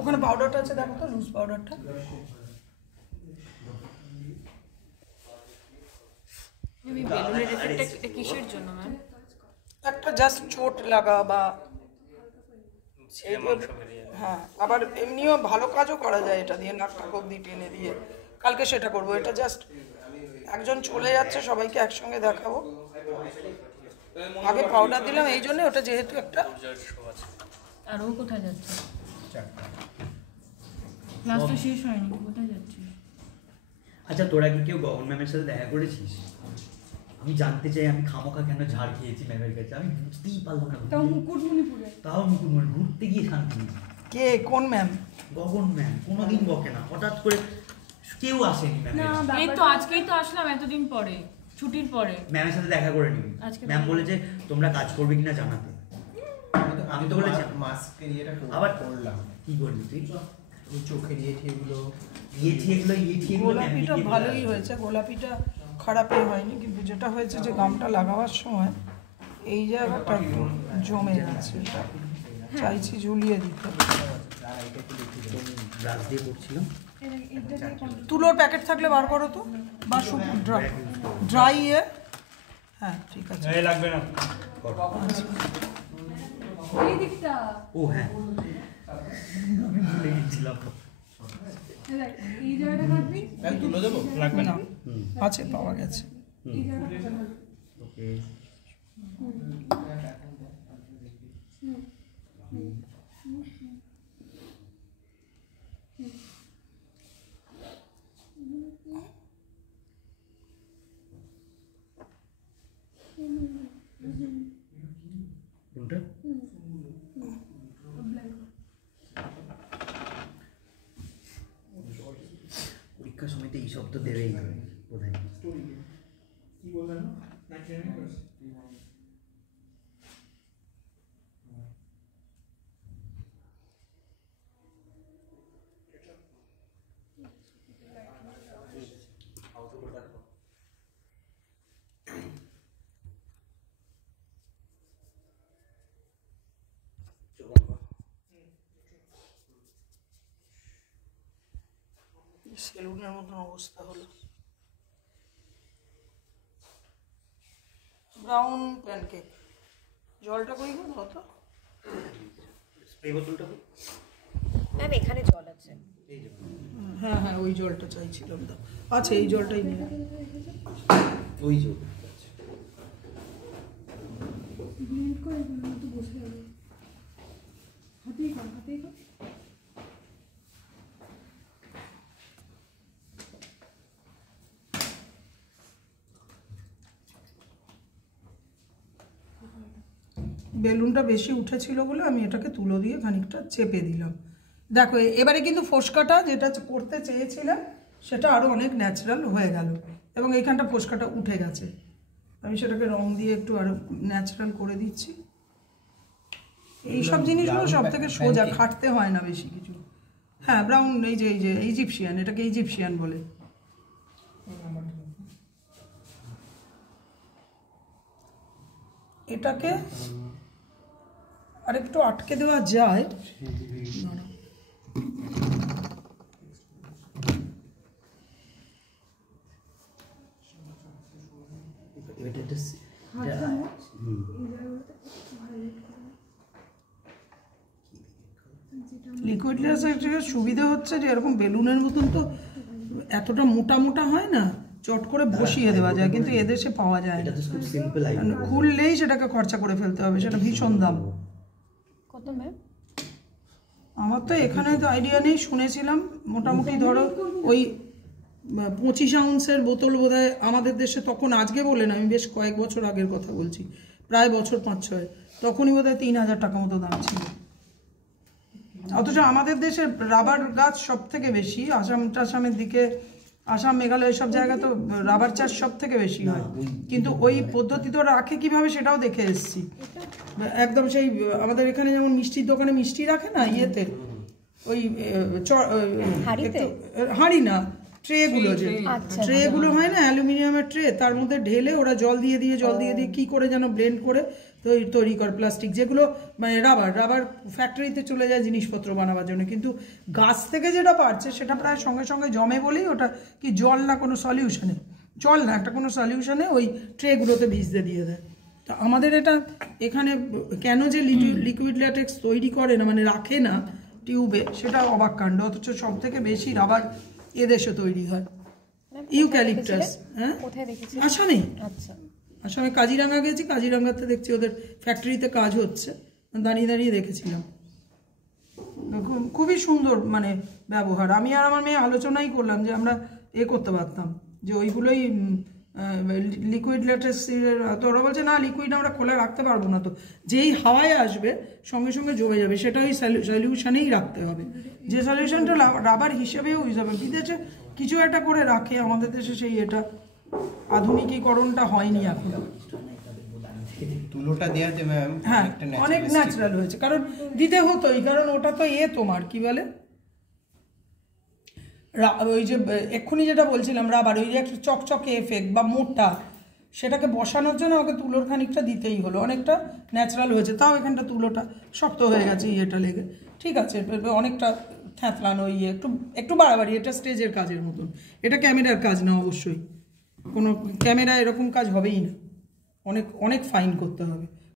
ওখানে পাউডারটা আছে, দেখো তো লুজ পাউডারটা। কিসের জন্য ম্যাম? একটা জাস্ট চোট লাগা বা হ্যাঁ, আবার এমনিও ভালো কাজও করা যায় এটা দিয়ে, নাক টাক অব্দি টেনে দিয়ে। কালকে সেটা করবো। এটা জাস্ট একজন চলে যাচ্ছে, সবাইকে একসঙ্গে দেখাবো। আগে পাউডার দিলাম এই জন্য, ওটা যেহেতু একটা। আর ও কোথায় যাচ্ছে? ক্লাস তো শেষ হয়নি, কোথায় যাচ্ছিস? আচ্ছা, তোরা কি কেউ গগন ম্যামের সাথে দেখা করেছিস? আমি জানতে চাই আমি খামোখা কেন ঝাড় খেয়েছি ম্যামের কাছে, আমি বুঝতেই পারলাম না। তাও মুকুটমণিপুরে, ঘুরতে গিয়ে শান্তি নেই। কে কোন ম্যাম? গগন ম্যাম কোনোদিন বকে না, হঠাৎ করে কেউ আসেনি ম্যাম। এই তো আজকেই তো আসলাম, এতদিন পরে, ছুটির পরে ম্যামের সাথে দেখা করে নিবি। ম্যাম বলেছে তোমরা কাজ করবে কিনা জানাতে। আমি তো বলেছি মাস্কের ইয়েটা আবার করলাম। কি করবি তুই? ওই চোখের ইয়েগুলো গোলাপিটা ভালোই হয়েছে, গোলাপিটা খারাপই হয়নি, কিন্তু যেটা হয়েছে যে গামটা লাগাবার সময় এই জায়গাটা একটু জমে গেছে, এটা চাইছি ঝুলিয়ে দিতে। ব্রাশ দিয়ে করছিলাম। তুলোর প্যাকেট থাকলে বার করো তো, বা ড্রাই ইয়ে। হ্যাঁ ঠিক আছে, লাগবে না। এই দিকটা। ও হ্যাঁ, আমি ভুলে গেছিলাম। এই জায়গাটা কাটবি? তুলে দেবো? লাগবে না, আছে, পাওয়া গেছে। ওকে, পরীক্ষার সময় তো এই শব্দ দেবেই না বোধহয়। সেলুনের মতন অবস্থা হলো। ব্রাউন প্যানকেক, জলটা কই গো দাও তো। স্প্রে বোতলটা ম্যাম এখানে জল আছে। হ্যাঁ হ্যাঁ, ওই জলটা চাইছিলাম, দাও। আচ্ছা, এই জলটাই নিয়ে ওই জল। বেলুনটা বেশি উঠেছিল বলে আমি এটাকে তুলো দিয়ে খানিকটা চেপে দিলাম। দেখো এবারে কিন্তু ফোসকাটা যেটা করতে চেয়েছিলাম সেটা আরও অনেক ন্যাচারাল হয়ে গেল, এবং এইখানটা ফোসকাটা উঠে গেছে। আমি সেটাকে রং দিয়ে একটু আরও ন্যাচারাল করে দিচ্ছি। এইসব জিনিসগুলো সব থেকে সোজা, খাটতে হয় না বেশি কিছু। হ্যাঁ, ব্রাউন, এই যে ইজিপশিয়ান, এটাকে ইজিপশিয়ান বলে। এটাকে আরেকটু আটকে দেওয়া যায়। লিকুইড লেজারের সুবিধা হচ্ছে যে এরকম বেলুনের মতন তো এতটা মোটা মোটা হয় না, চট করে বসিয়ে দেওয়া যায়, কিন্তু এদেশে পাওয়া যায় না। খুললেই সেটাকে খরচা করে ফেলতে হবে, সেটা ভীষণ দাম। কত ম্যাম? আমার তো এখানে তো আইডিয়া নেই, শুনেছিলাম মোটামুটি ধরো ওই 25 আউন্সের বোতল বোধহয় আমাদের দেশে তখন, আজকে বলে না, আমি বেশ কয়েক বছর আগের কথা বলছি, প্রায় বছর 5-6, তখনই বোধহয় 3000 টাকা মতো দাম ছিল। অথচ আমাদের দেশে রাবার গাছ সব থেকে বেশি, আসামের দিকে, আসাম মেঘালয় সব জায়গায় তো রাবার চাষ সব থেকে বেশি হয়, কিন্তু ওই পদ্ধতিতে ওরা রাখে কীভাবে সেটাও দেখে এসেছি। একদম সেই আমাদের এখানে যেমন মিষ্টির দোকানে মিষ্টি রাখে না, ইয়েতে ওই হাঁড়ি না, ট্রেগুলো, যে ট্রেগুলো হয় না অ্যালুমিনিয়ামের ট্রে, তার মধ্যে ঢেলে ওরা জল দিয়ে কি করে যেন ব্লেন্ড করে তৈরি করে, প্লাস্টিক যেগুলো মানে রাবার ফ্যাক্টরিতে চলে যায় জিনিসপত্র বানাবার জন্য, কিন্তু গাছ থেকে যেটা পারছে সেটা প্রায় সঙ্গে সঙ্গে জমে বলেই ওটা কি জল না কোনো সলিউশনে, জল না একটা কোনো সলিউশনে ওই ট্রেগুলোতে ভিজতে দিয়ে দেয়। তা আমাদের এটা এখানে কেন যে লিকুইড ল্যাটেক্স তৈরি করে না মানে রাখে না টিউবে, সেটা অবাক কাণ্ড। অথচ সব থেকে বেশি রাবার এদেশে তৈরি হয়, ইউক্যালিপটাস। হ্যাঁ, আসামে। আচ্ছা, আসামে কাজিরাঙ্গা গেছি, কাজিরাঙ্গাতে দেখছি ওদের ফ্যাক্টরিতে কাজ হচ্ছে, দাঁড়িয়ে দাঁড়িয়ে দেখেছিলাম। খুবই সুন্দর মানে ব্যবহার। আমি আর আমার মেয়ে আলোচনাই করলাম যে আমরা করতে পারতাম, যে ওইগুলোই লিকুইড ল্যাটেক্সের। তো ওরা বলছে না, লিকুইড আমরা খোলা রাখতে পারবো না, তো যেই হাওয়ায় আসবে সঙ্গে সঙ্গে জমে যাবে, সেটা ওই সলিউশনেই রাখতে হবে, যে সলিউশনটা রাবার হিসেবেও ইউজ হবে। বিদেশে কিছু একটা করে রাখে, আমাদের দেশে সেই এটা আধুনিকীকরণটা হয়নি এখন। তুলোটা দেওয়াতে ম্যাম হ্যাঁ, অনেক ন্যাচারাল হয়েছে, কারণ দিতে হতোই, কারণ ওটা তো তোমার কি বলে ওই যে এক্ষুনি যেটা বলছিলাম রাবার, ওই যে একটা চকচকে এফেক্ট বা মোটা, সেটাকে বসানোর জন্য ওকে তুলোর খানিকটা দিতেই হলো। অনেকটা ন্যাচারাল হয়েছে, তাও এখানটা তুলোটা শক্ত হয়ে গেছে এটা লেগে। ঠিক আছে, অনেকটা থ্যাতলানো একটু একটু বাড়াবাড়ি, এটা স্টেজের কাজের মতন, এটা ক্যামেরার কাজ না অবশ্যই, কোনো ক্যামেরা এরকম কাজ হবেই না, অনেক অনেক ফাইন করতে হবে।